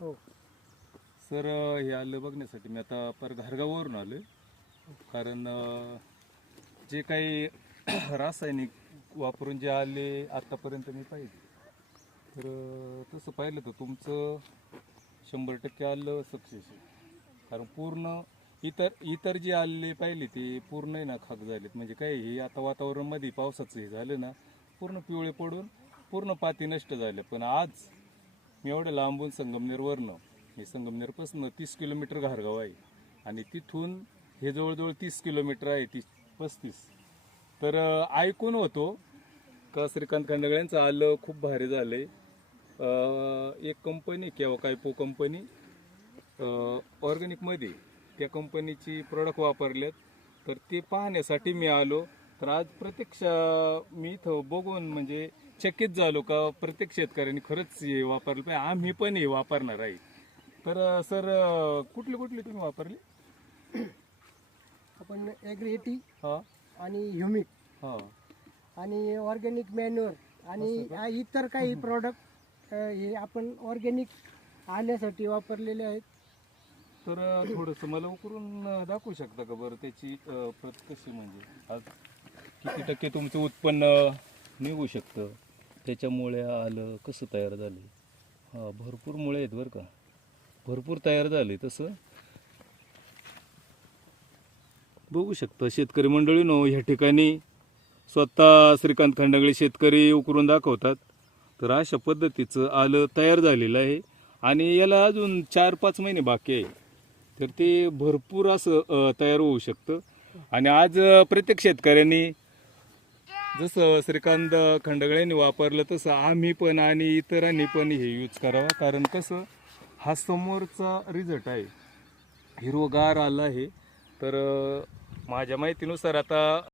हो. सर हे आलं बघण्यासाठी मी आता पर घरगावावरून आलो, कारण जे काही रासायनिक वापरून जे आले आतापर्यंत मी पाहिजे, तर तसं पाहिलं तर तुमचं 100% आलं सक्सेस आहे. कारण पूर्ण इतर जे आले पाहिले ते पूर्ण आहे ना खाक झालेत. म्हणजे काय हे आता वातावरणामध्ये पावसाचं हे झालं ना, पूर्ण पिवळे पडून पूर्ण पाती नष्ट झाले. पण आज मी एवढं लांबून संगमनेरवरनं, हे संगमनेरपासून 30 किलोमीटर घारगाव आहे आणि तिथून हे जवळजवळ 30 किलोमीटर आहे, 35. तर ऐकून होतो का श्रीकांत खंडगळ्यांचं आलं खूप भारी झालंय. एक कंपनी किंवा कायपो कंपनी ऑर्गॅनिकमध्ये त्या कंपनीची प्रोडक्ट वापरलेत, तर ते पाहण्यासाठी मी आलो. तर आज प्रत्यक्ष मी इथं बघून म्हणजे चकित झालो का प्रत्येक शेतकऱ्यांनी खरंच हे वापरलं पाहिजे. आम्ही पण हे वापरणार आहे. तर सर कुठली कुठली तुम्ही वापरली? आपण ॲग्रिएटी हां आणि ह्युमिक हां आणि ऑर्गॅनिक मॅन्युअर आणि इतर काही प्रॉडक्ट हे आपण ऑर्गॅनिक आल्यासाठी वापरलेले आहेत. तर थोडंसं मला उकरून दाखवू शकता का बरं त्याची प्रत कशी, म्हणजे आज किती टक्के तुमचं उत्पन्न निघू शकतं, त्याच्यामुळे आलं कसं तयार झालं? हां, भरपूर मुळे आहेत बरं का, भरपूर तयार झाले. तसं बघू शकता शेतकरी मंडळीनो, ह्या ठिकाणी स्वतः श्रीकांत खंडगळे शेतकरी उकरून दाखवतात. तर अशा पद्धतीचं आलं तयार झालेलं आहे आणि याला अजून 4-5 महिने बाकी आहे. तर ते भरपूर असं तयार होऊ शकतं. आणि आज प्रत्येक शेतकऱ्यांनी जसं श्रीकांत खंडगळ्यांनी वापरलं तसं आम्ही पण आणि इतरांनी पण हे यूज करावं. कारण कसं हा समोरचा रिझल्ट आहे, हिरवगार आला आहे. तर माझ्या माहितीनुसार आता